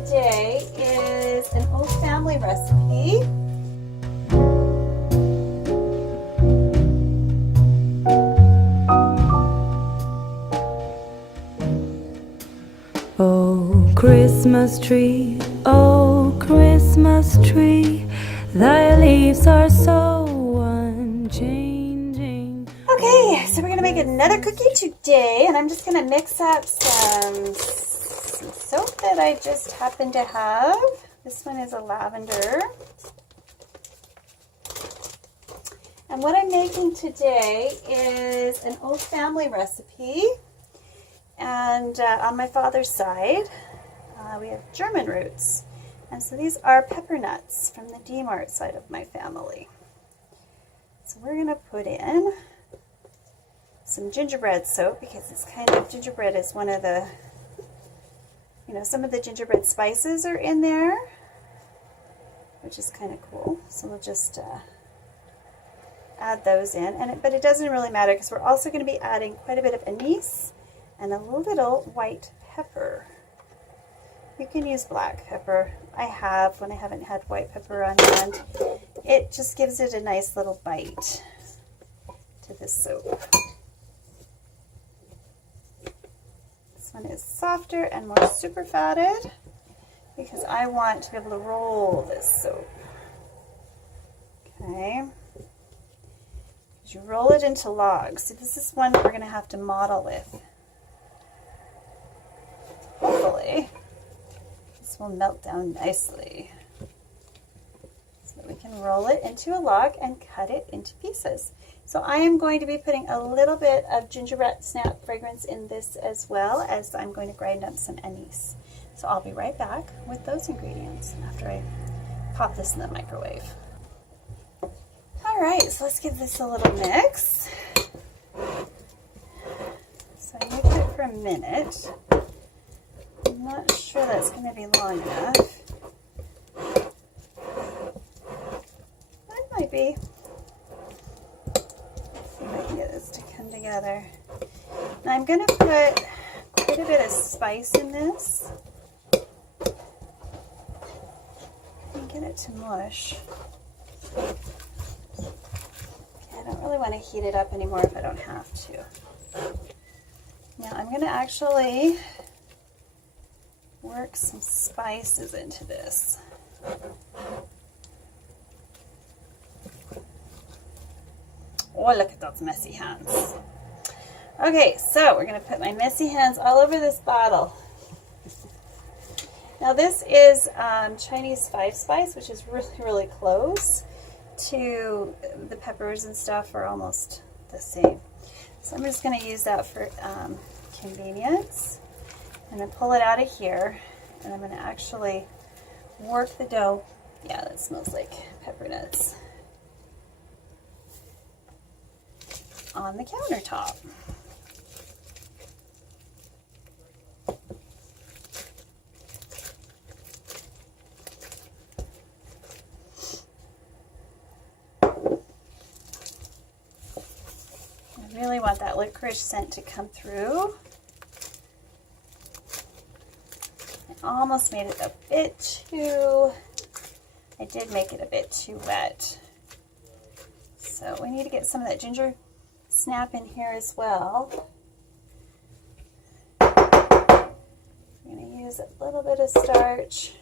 today is an old family recipe. Oh, Christmas tree, thy leaves are so unchanging. Okay, so we're gonna make another cookie today, and I'm just gonna mix up some soap that I just happen to have. This one is a lavender. And what I'm making today is an old family recipe. And on my father's side, we have German roots. And so these are Peppernuts from the Diemart side of my family. So we're going to put in some gingerbread soap because it's kind of, gingerbread is one of the, some of the gingerbread spices are in there, which is kind of cool. So we'll just add those in. But it doesn't really matter because we're also going to be adding quite a bit of anise and a little white pepper. You can use black pepper. I have when I haven't had white pepper on hand. It just gives it a nice little bite to this soap. This one is softer and more super fatted because I want to be able to roll this soap. Okay. You roll it into logs. So this is one that we're going to have to model with. Hopefully, this will melt down nicely. So that we can roll it into a log and cut it into pieces. So I am going to be putting a little bit of gingerbread snap fragrance in this as well as I'm going to grind up some anise. So I'll be right back with those ingredients after I pop this in the microwave. All right, so let's give this a little mix. So I mixed it for a minute. I'm not sure that's going to be long enough. That might be. Let's see if I can get this to come together. Now I'm going to put quite a bit of spice in this. And get it to mush. I don't really want to heat it up anymore if I don't have to. Now I'm going to actually work some spices into this. Oh, look at those messy hands. Okay, so we're going to put my messy hands all over this bottle. Now this is Chinese 5-spice, which is really, really close to the peppers and stuff are almost the same. So I'm just going to use that for convenience. I'm going to pull it out of here and I'm going to actually work the dough. Yeah, that smells like Peppernuts. On the countertop. I really want that licorice scent to come through. Almost made it a bit too, I did make it a bit too wet. So we need to get some of that ginger snap in here as well. I'm going to use a little bit of starch.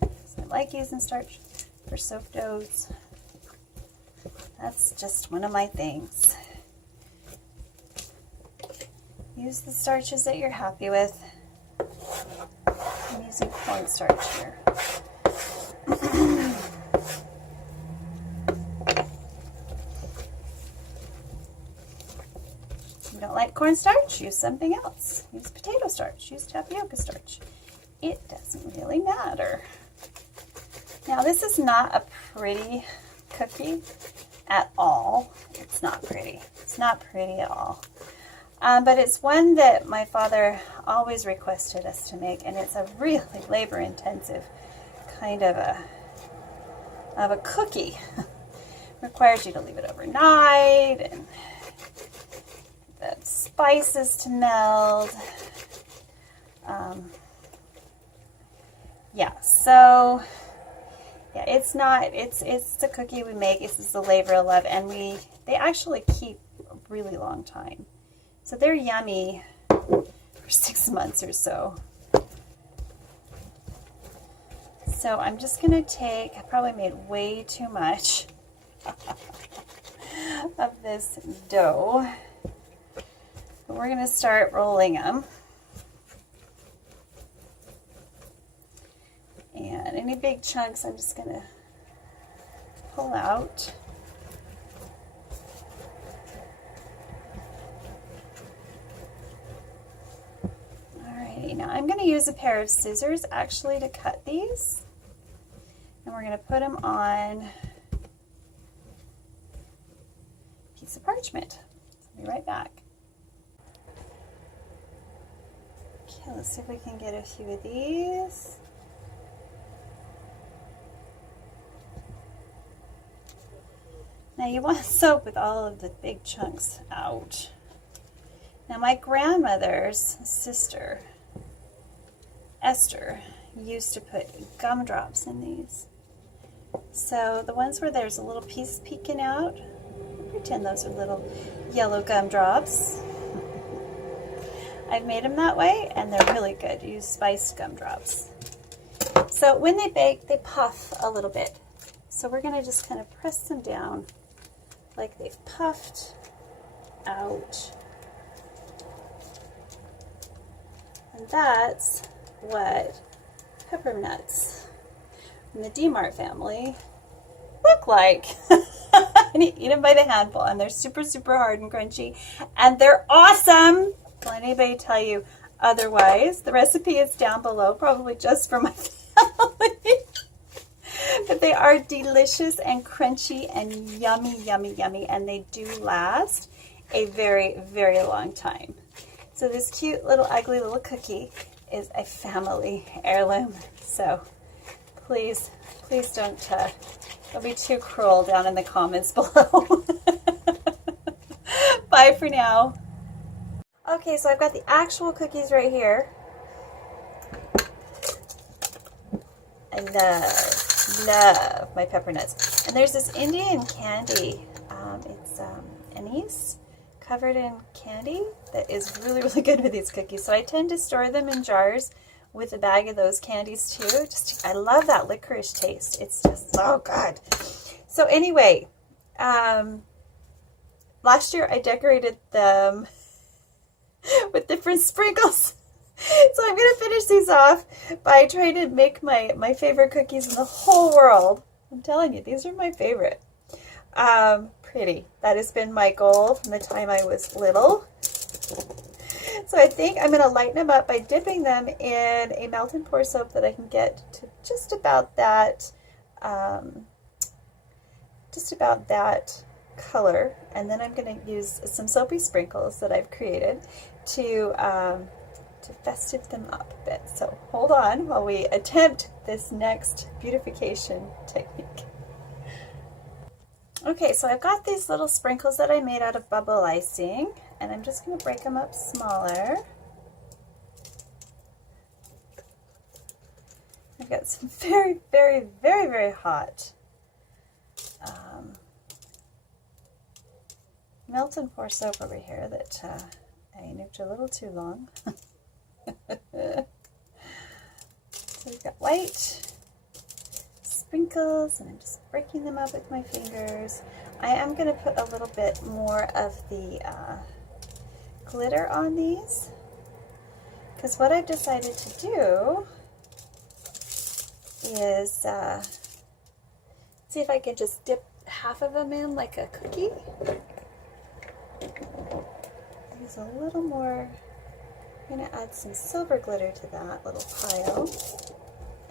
So I like using starch for soap doughs. That's just one of my things. Use the starches that you're happy with. I'm using cornstarch here. If you don't like cornstarch, use something else. Use potato starch, use tapioca starch. It doesn't really matter. Now this is not a pretty cookie at all. It's not pretty. It's not pretty at all. But it's one that my father always requested us to make, and it's a really labor-intensive kind of a cookie. Requires you to leave it overnight, and the spices to meld. yeah, so yeah, it's the cookie we make. This is the labor of love, and they actually keep a really long time. So they're yummy for 6 months or so. So I'm just gonna I probably made way too much of this dough. But we're gonna start rolling them. And any big chunks I'm just gonna pull out. Alrighty, now I'm gonna use a pair of scissors actually to cut these. And we're gonna put them on a piece of parchment. I'll be right back. Okay, let's see if we can get a few of these. Now you want soap with all of the big chunks out. Now my grandmother's sister, Esther, used to put gumdrops in these. So the ones where there's a little piece peeking out, pretend those are little yellow gumdrops. I've made them that way and they're really good. You use spiced gumdrops. So when they bake, they puff a little bit. So we're gonna just kind of press them down like they've puffed out. And that's what Peppernuts from the Diemart family look like. And you eat them by the handful, and they're super, super hard and crunchy, and they're awesome. Don't let anybody tell you otherwise. The recipe is down below, probably just for my family. But they are delicious and crunchy and yummy, yummy, yummy, and they do last a very, very long time. So this cute little ugly little cookie is a family heirloom. So please, please don't be too cruel down in the comments below. Bye for now. Okay, so I've got the actual cookies right here. I love my Peppernuts. And there's this Indian candy. It's anise covered in candy that is really, really good with these cookies. So I tend to store them in jars with a bag of those candies too. I love that licorice taste. It's just so good. So anyway, last year I decorated them with different sprinkles. So I'm going to finish these off by trying to make my favorite cookies in the whole world. I'm telling you, these are my favorite. Pretty. That has been my goal from the time I was little. So I think I'm going to lighten them up by dipping them in a melt and pour soap that I can get to just about that color. And then I'm going to use some soapy sprinkles that I've created to festive them up a bit. So hold on while we attempt this next beautification technique. Okay, so I've got these little sprinkles that I made out of bubble icing, and I'm just going to break them up smaller. I've got some very, very, very, very hot melt and pour soap over here that I nuked a little too long. So we've got white sprinkles, and I'm just breaking them up with my fingers. I am going to put a little bit more of the glitter on these, because what I've decided to do is see if I can just dip half of them in like a cookie. Use a little more. I'm going to add some silver glitter to that little pile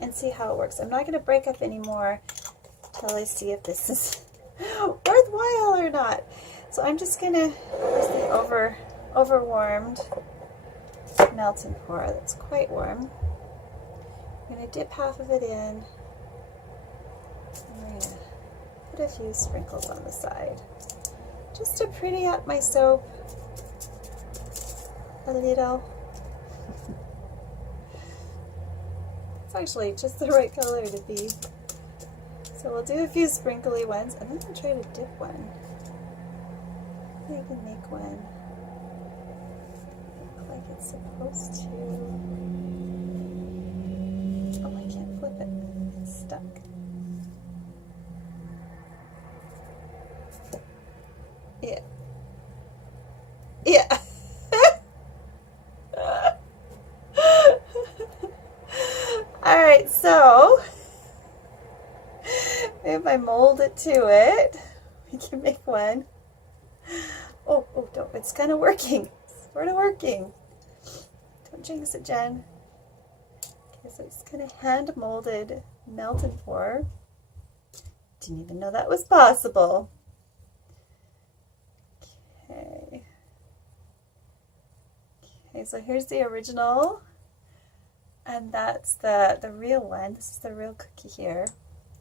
and see how it works. I'm not going to break up any more until I see if this is worthwhile or not. So I'm just going to use the over-warmed melt and pour. That's quite warm. I'm going to dip half of it in. I'm going to put a few sprinkles on the side just to pretty up my soap a little. actually just the right color to be. So we'll do a few sprinkly ones, and then we'll try to dip one. Maybe I can make one look like it's supposed to. Oh, I can't flip it. It's stuck. Yeah. Yeah. All right, so if I mold it to it, we can make one. Oh, don't, it's kind of working. It's sort of working. Don't jinx it, Jen. Okay, so it's kind of hand molded melted pour. Didn't even know that was possible. Okay. Okay, so here's the original. And that's the real one. This is the real cookie here.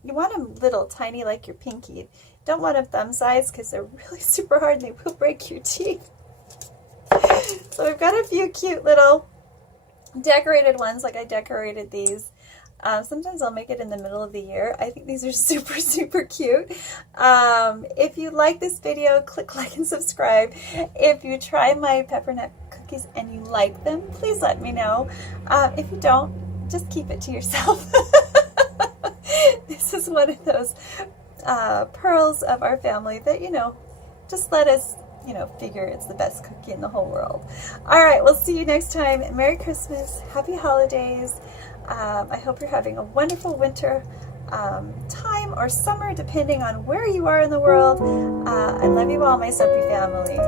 You want them little, tiny, like your pinky. Don't want them thumb size because they're really super hard and they will break your teeth. So we've got a few cute little decorated ones, like I decorated these. Sometimes I'll make it in the middle of the year. I think these are super, super cute. If you like this video, click like and subscribe. If you try my peppermint cookies and you like them, please let me know. If you don't, just keep it to yourself. This is one of those pearls of our family that, just let us, figure it's the best cookie in the whole world. All right, we'll see you next time. Merry Christmas. Happy holidays. I hope you're having a wonderful winter time or summer, depending on where you are in the world. I love you all, my Soapy family.